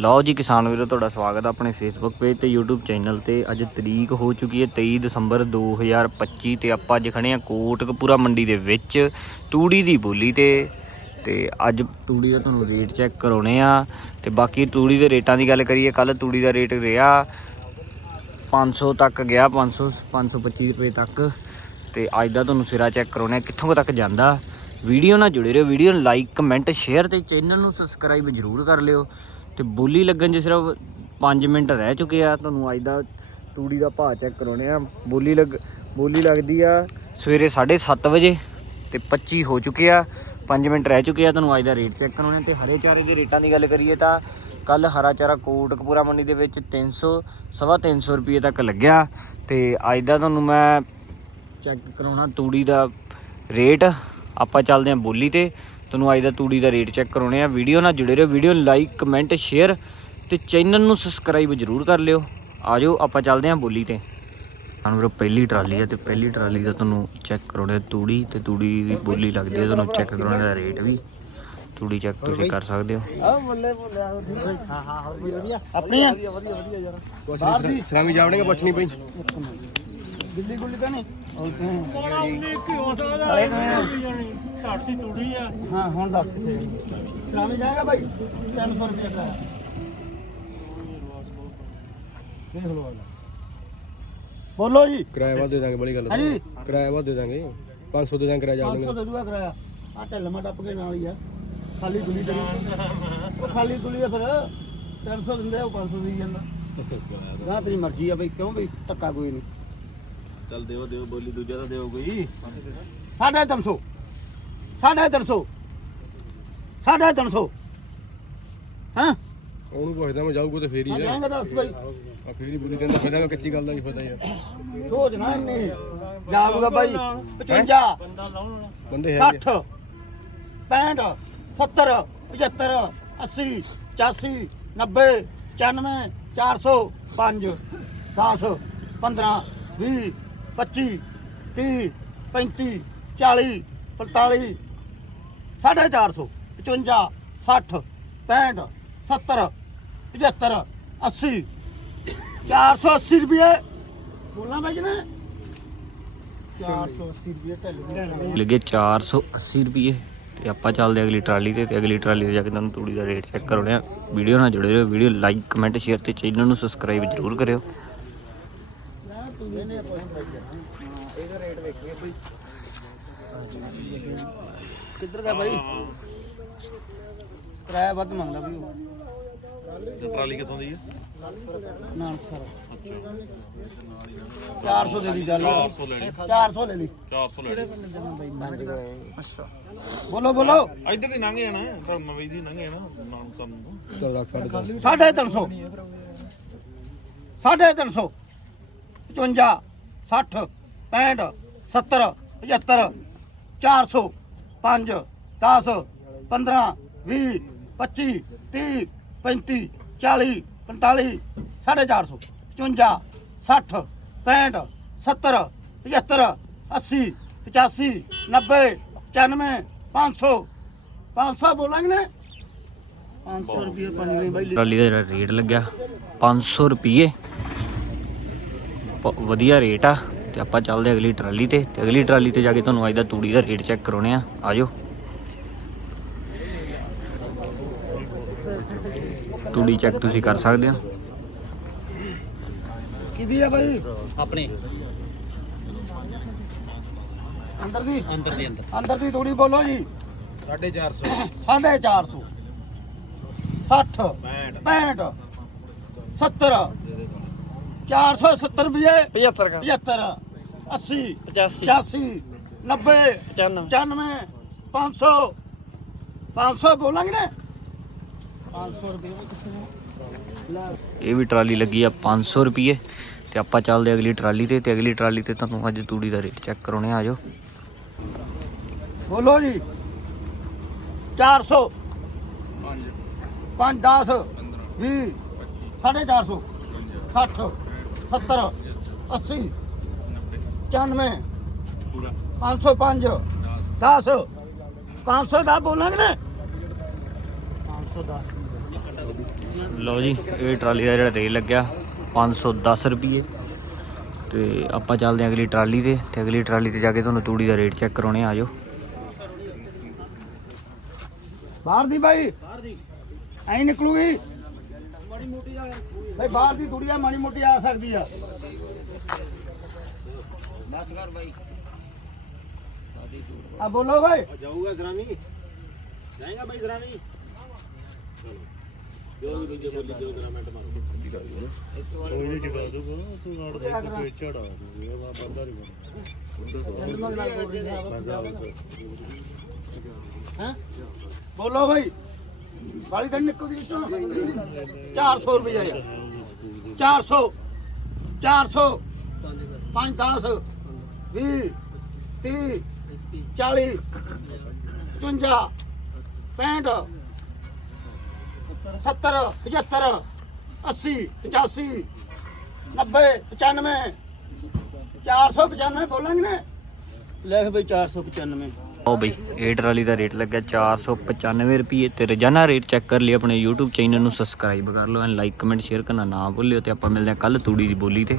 ਲਓ ਜੀ ਕਿਸਾਨ ਵੀਰੋ, ਤੁਹਾਡਾ ਸਵਾਗਤ ਹੈ ਆਪਣੇ ਫੇਸਬੁੱਕ ਪੇਜ ਤੇ, YouTube ਚੈਨਲ ਤੇ। ਅੱਜ ਤਰੀਕ ਹੋ ਚੁੱਕੀ ਹੈ 23 ਦਸੰਬਰ 2025 ਤੇ ਆਪਾਂ ਅੱਜ ਖੜੇ ਆ ਕੋਟਕਪੂਰਾ ਮੰਡੀ ਦੇ ਵਿੱਚ, ਤੂੜੀ ਦੀ ਬੋਲੀ ਤੇ। ਤੇ ਅੱਜ ਤੂੜੀ ਦਾ ਤੁਹਾਨੂੰ ਰੇਟ ਚੈੱਕ ਕਰਾਉਣੇ ਆ। ਤੇ ਬਾਕੀ ਤੂੜੀ ਦੇ ਰੇਟਾਂ ਦੀ ਗੱਲ ਕਰੀਏ ਕੱਲ ਤੂੜੀ ਦਾ ਰੇਟ ਰਿਹਾ 500 ਤੱਕ ਗਿਆ 500 525 ਰੁਪਏ ਤੱਕ। ਤੇ ਅੱਜ ਦਾ ਤੁਹਾਨੂੰ ਸਿਰਾ ਚੈੱਕ ਕਰਾਉਣੇ ਆ, ਕਿੱਥੋਂ ਤੱਕ ਜਾਂਦਾ। ਵੀਡੀਓ ਨਾਲ ਜੁੜੇ ਰਹੋ, ਵੀਡੀਓ ਨੂੰ ਲਾਈਕ ਕਮੈਂਟ ਸ਼ੇਅਰ ਤੇ ਚੈਨਲ ਨੂੰ ਸਬਸਕ੍ਰਾਈਬ ਜ਼ਰੂਰ ਕਰ ਲਿਓ। ਤੇ ਬੋਲੀ ਲੱਗਣ 'ਚ ਸਿਰਫ 5 ਮਿੰਟ ਰਹਿ ਚੁੱਕੇ ਆ। ਤੁਹਾਨੂੰ ਅੱਜ ਦਾ ਤੂੜੀ ਦਾ ਭਾਅ ਚੈੱਕ ਕਰਾਉਣੇ ਆ। ਬੋਲੀ ਲੱਗ, ਬੋਲੀ ਲੱਗਦੀ ਆ ਸਵੇਰੇ 7:30 ਵਜੇ ਤੇ 25 ਹੋ ਚੁੱਕੇ ਆ। 5 ਮਿੰਟ ਰਹਿ ਚੁੱਕੇ ਆ। ਤੁਹਾਨੂੰ ਅੱਜ ਦਾ ਰੇਟ ਚੈੱਕ ਕਰਾਉਣੇ ਤੇ ਹਰੇ ਚਾਰੇ ਦੀ ਰੇਟਾਂ ਦੀ ਗੱਲ ਕਰੀਏ ਤਾਂ ਕੱਲ ਹਰਾ ਚਾਰਾ ਕੋਟਕਪੂਰਾ ਮੰਡੀ ਦੇ ਵਿੱਚ 300 ਸਵਾ 300 ਰੁਪਏ ਤੱਕ ਲੱਗਿਆ। ਤੇ ਅੱਜ ਦਾ ਤੁਹਾਨੂੰ ਮੈਂ ਚੈੱਕ ਕਰਾਉਣਾ ਤੂੜੀ ਦਾ ਰੇਟ ਆਪਾਂ ਚੱਲਦੇ ਹਾਂ ਬੋਲੀ ਤੇ। ਤੁਹਾਨੂੰ ਅੱਜ ਦਾ ਤੂੜੀ ਦਾ ਰੇਟ ਚੈੱਕ ਕਰਾਉਣੇ ਆ। ਵੀਡੀਓ ਨਾਲ ਜੁੜੇ ਰਹੋ। ਵੀਡੀਓ ਲਾਈਕ ਕਮੈਂਟ ਸ਼ੇਅਰ ਤੇ ਚੈਨਲ ਨੂੰ ਸਬਸਕ੍ਰਾਈਬ ਜ਼ਰੂਰ ਕਰ ਲਿਓ। ਆਜੋ ਆਪਾਂ ਚੱਲਦੇ ਹਾਂ ਬੋਲੀ ਤੇ। ਸਾਨੂੰ ਵੀਰੋ ਪਹਿਲੀ ਟਰਾਲੀ ਆ ਤੇ ਪਹਿਲੀ ਟਰਾਲੀ ਦਾ ਤੁਹਾਨੂੰ ਚੈੱਕ ਕਰਾਉਣੇ ਆ ਤੂੜੀ ਤੇ ਤੂੜੀ ਦੀ ਬੋਲੀ ਲੱਗਦੀ ਹੈ ਤੁਹਾਨੂੰ ਚੈੱਕ ਕਰਾਉਣੇ ਦਾ ਰੇਟ ਵੀ। ਤੂੜੀ ਚੈੱਕ ਤੁਸੀਂ ਕਰ ਸਕਦੇ ਹੋ। ਆ ਬੱਲੇ ਬੱਲੇ ਹਾਂ ਹਾਂ ਹੋਰ ਵੀ ਵਧੀਆ। ਆਪਣੀ ਆ। ਵਧੀਆ ਵਧੀਆ ਵਧੀਆ ਯਾਰ ਕੁਛ ਨਹੀਂ ਸਲਾਮੀ ਜਾਵੜੇਗਾ ਪੁੱਛਣੀ ਪਈ। ਦਿੱਲੀ ਗੁੱਲੀ ਤਾਂ ਨਹੀਂ? ਬੜਾ ਉਹਨੇ ਕੀ ਹੋ ਸਕਦਾ ਹਲੇ ਕਿਵੇਂ? ਘੱਟ ਦੀ ਤੂੜੀ ਆ ਹਾਂ ਹੁਣ ਦੱਸ ਕਿੱਥੇ ਸ਼ਾਮੀ ਜਾਏਗਾ ਭਾਈ 300 ਰੁਪਏ ਦਾ ਦੇਖ ਲਓ ਵਾਲਾ ਬੋਲੋ ਜੀ। ਕਿਰਾਇਆ ਵਾ ਦੇ ਦਾਂਗੇ ਬੜੀ ਗੱਲ ਹਾਂਜੀ। ਕਿਰਾਇਆ ਵਾ ਦੇ ਦਾਂਗੇ। 500 ਦੇ ਦਾਂਗੇ ਕਿਰਾਇਆ 500 ਜਾਵੜੇਗਾ ਦੇ। ਦੂਗਾ ਕਰਾਇਆ। ਆ ਢਿੱਲ ਮਾ ਟੱਪ ਕੇ ਨਾਲ ਹੀ ਆ। ਖਾਲੀ ਗੁੱਲੀ ਤੇ ਉਹ ਖਾਲੀ ਗੁੱਲੀ ਆ ਫਿਰ। 300 ਦਿੰਦੇ ਉਹ 500 ਦੀ ਜਾਂਦਾ। ਗਾਹ ਤੇਰੀ ਮਰਜ਼ੀ ਆ ਬਈ। ਕਿਉਂ ਬਈ? ਧੱਕਾ ਕੋਈ ਨਹੀਂ। ਚੱਲ ਦਿਓ ਦਿਓ ਬੋਲੀ ਦੂਜਾ ਤਾਂ ਦਿਓ ਕੋਈ। ਸਾਢੇ ਤਿੰਨ ਸੌ। ਸਾਢੇ ਤਿੰਨ ਸੌ। ਸਾਢੇ ਤਿੰਨ ਸੌ। ਹਾਂ? ਉਹਨੂੰ ਪੁੱਛਦਾ ਮੈਂ ਜਾਊਗਾ ਤੇ ਫੇਰ ਹੀ ਆ ਜਾ ਜਾਏਗਾ ਦੱਸ ਬਈ ਆ ਫੇਰ ਹੀ ਬੋਲੀ ਦਿੰਦਾ ਫਿਰ ਮੈਂ ਕੱਚੀ ਗੱਲ ਦਾ ਕੀ ਪਤਾ ਯਾਰ। ਸੋਚ ਨਾ ਇੰਨੀ। ਜਾਊਗਾ ਬਾਈ 55 ਬੰਦਾ ਲਾਉਣ ਵਾਲਾ ਬੰਦੇ ਹੈ 60 65 70 75 80 85 90 95 400 5 10 15 20 25 30 35 40 45 ਸਾਢੇ 400 55 60 65 70 75 80 480 ਰੁਪਏ। ਬੋਲਾਂ ਬਾਈ ਜੀ ਨੇ? 480 ਰੁਪਏ ਢੱਲ ਲੱਗੇ 480 ਰੁਪਏ। ਤੇ ਆਪਾਂ ਚੱਲਦੇ ਹਾਂ ਅਗਲੀ ਟਰਾਲੀ ਤੇ ਤੇ ਅਗਲੀ ਟਰਾਲੀ ਤੇ ਜਾ ਕੇ ਤੁਹਾਨੂੰ ਤੂੜੀ ਦਾ ਰੇਟ ਚੈੱਕ ਕਰਾਉਣੇ ਆ। ਵੀਡੀਓ ਨਾਲ ਜੁੜੇ ਰਹੋ, ਵੀਡੀਓ ਲਾਈਕ, ਕਮੈਂਟ, ਸ਼ੇਅਰ ਤੇ ਚੈਨਲ ਨੂੰ ਸਬਸਕ੍ਰਾਈਬ ਜ਼ਰੂਰ ਕਰਿਓ। ਇਹਦਾ ਰੇਟ ਵੇਖੀਏ ਬਈ ਕਿੱਧਰ ਗਿਆ ਬਾਈ? ਕਿਰਾਇਆ ਵੱਧ ਮੰਗਦਾ ਵੀ ਉਹ ਟਰਾਲੀ ਕਿੱਥੋਂ ਦੀ ਹੈ ਨਾਲ ਸਰ 400 ਦੇ ਦੀ ਗੱਲ। 400 ਲੈਣੀ। 400 ਲੈ ਲਈ 400 ਲੈ ਅੱਛਾ। ਬੋਲੋ ਬੋਲੋ। ਇੱਧਰ ਦੀ ਲੰਘ ਜਾਣਾ ਪਰ ਮਵਈ ਦੀ ਲੰਘ ਜਾਣਾ ਨਾਮ ਸਾਨੂੰ ਚਲ ਰੱਖ ਸਾਡੇ ਸਾਢੇ ਤਿੰਨ ਸੌ। ਸਾਢੇ ਤਿੰਨ ਸੌ। 55 60 65 70 75 400 5 10 15 20 25 30 35 40 45 ਸਾਢੇ 400 55 60 65 70 75 80 85 90 95 500 500 ਬੋਲਾਂਗੇ ਨੇ। 500 ਰੁਪਏ ਪੰਨੇ ਬਾਈ। ਟਰਾਲੀ ਦਾ ਜਿਹੜਾ ਰੇਟ ਲੱਗਿਆ 500 ਰੁਪਏ ਵਧੀਆ ਰੇਟ ਆ ਤੇ ਆਪਾਂ ਚੱਲਦੇ ਅਗਲੀ ਟਰਾਲੀ ਤੇ ਤੇ ਅਗਲੀ ਟਰਾਲੀ ਤੇ ਜਾ ਕੇ ਤੁਹਾਨੂੰ ਅੱਜ ਦਾ ਤੂੜੀ ਦਾ ਰੇਟ ਚੈੱਕ ਕਰਾਉਣੇ ਆ। ਆਜੋ। ਤੂੜੀ ਚੈੱਕ ਤੁਸੀਂ ਕਰ ਸਕਦੇ ਹੋ। ਕਿਹਦੀ ਆ ਬਾਈ? ਆਪਣੇ। ਅੰਦਰ ਦੀ? ਅੰਦਰ ਦੇ ਅੰਦਰ। ਅੰਦਰ ਦੀ ਥੋੜੀ ਬੋਲੋ ਜੀ। 450 ਸਾਢੇ 400 60 65 70 470 ਰੁਪਏ। 75 75 80 85 85 90 95 95 500 500 ਬੋਲਾਂਗੇ ਨੇ 500 ਰੁਪਏ ਕਿੱਥੇ ਲੈ ਇਹ ਵੀ ਟਰਾਲੀ ਲੱਗੀ ਆ 500 ਰੁਪਏ ਤੇ ਆਪਾਂ ਚੱਲਦੇ ਅਗਲੀ ਟਰਾਲੀ ਤੇ ਤੇ ਅਗਲੀ ਟਰਾਲੀ ਤੇ ਤੁਹਾਨੂੰ ਅੱਜ ਤੂੜੀ ਦਾ ਰੇਟ ਚੈੱਕ ਕਰਾਉਣੇ ਆ ਆਜੋ ਬੋਲੋ ਜੀ। 400 5 10 20 ਸਾਢੇ 400 60 70 80 95 505 10 500 ਦਾ ਬੋਲਾਂਗੇ ਨੇ। 510 ਲਓ ਜੀ ਇਹ ਟਰਾਲੀ ਦਾ ਜਿਹੜਾ ਰੇਟ ਲੱਗਿਆ 510 ਰੁਪਏ ਤੇ ਆਪਾਂ ਚੱਲਦੇ ਹਾਂ ਅਗਲੀ ਟਰਾਲੀ ਤੇ ਤੇ ਅਗਲੀ ਟਰਾਲੀ ਤੇ ਜਾ ਕੇ ਤੁਹਾਨੂੰ ਤੂੜੀ ਦਾ ਰੇਟ ਚੈੱਕ ਕਰਾਉਣੇ ਆ ਜਾਓ। ਬਾਹਰ ਦੀ ਬਾਈ। ਬਾਹਰ ਦੀ ਐਂ ਨਿਕਲੂਗੀ। ਮਾੜੀ ਮੋਟੀ ਆ ਬਾਈ ਬਾਹਰ ਦੀ ਥੋੜੀ ਆ ਮਾੜੀ ਮੋਟੀ ਆ ਸਕਦੀ ਆ। ਬਸ ਕਰ ਬਾਈ ਆ ਬੋਲੋ ਬਾਈ। ਜਾਊਗਾ ਜ਼ਰਾਨੀ ਜਾਏਗਾ ਬਾਈ ਜ਼ਰਾਨੀ ਜੋ ਵੀ ਜੇ ਬੋਲੀ ਜੋ ਗ੍ਰਾਮੈਂਟ ਮਾਰ। ਉਹ ਜੀ ਕਰ ਦੂਗਾ ਤੂੰ ਨਾੜ ਦੇ ਕੇ ਚੜਾ ਦੂਗਾ ਬਾ ਬੰਦਾ ਨਹੀਂ ਹੈਂ? ਬੋਲੋ ਬਾਈ। ਵਾਲੀ ਤਾਂ ਨਿਕਲਦੀ ਵਿੱਚੋਂ। 400 ਰੁਪਏ ਯਾਰ 400 400 5 10 20 30 40 55 65 70 75 80 85 90 95 495 ਬੋਲਾਂਗੇ ਨੇ। ਲਿਖ ਬਈ 495 ਉਹ ਬਈ, ਇਹ ਟਰਾਲੀ ਦਾ ਰੇਟ ਲੱਗਿਆ 495 ਰੁਪਏ ਤੇ ਰੋਜ਼ਾਨਾ ਰੇਟ ਚੈੱਕ ਕਰ ਲਈ ਆਪਣੇ YouTube ਚੈਨਲ ਨੂੰ ਸਬਸਕ੍ਰਾਈਬ ਕਰ ਲਓ ਐਂਡ ਲਾਈਕ ਕਮੈਂਟ ਸ਼ੇਅਰ ਕਰਨਾ ਨਾ ਭੁੱਲਿਓ ਤੇ ਆਪਾਂ ਮਿਲਦੇ ਹਾਂ ਕੱਲ ਤੂੜੀ ਦੀ ਬੋਲੀ ਤੇ।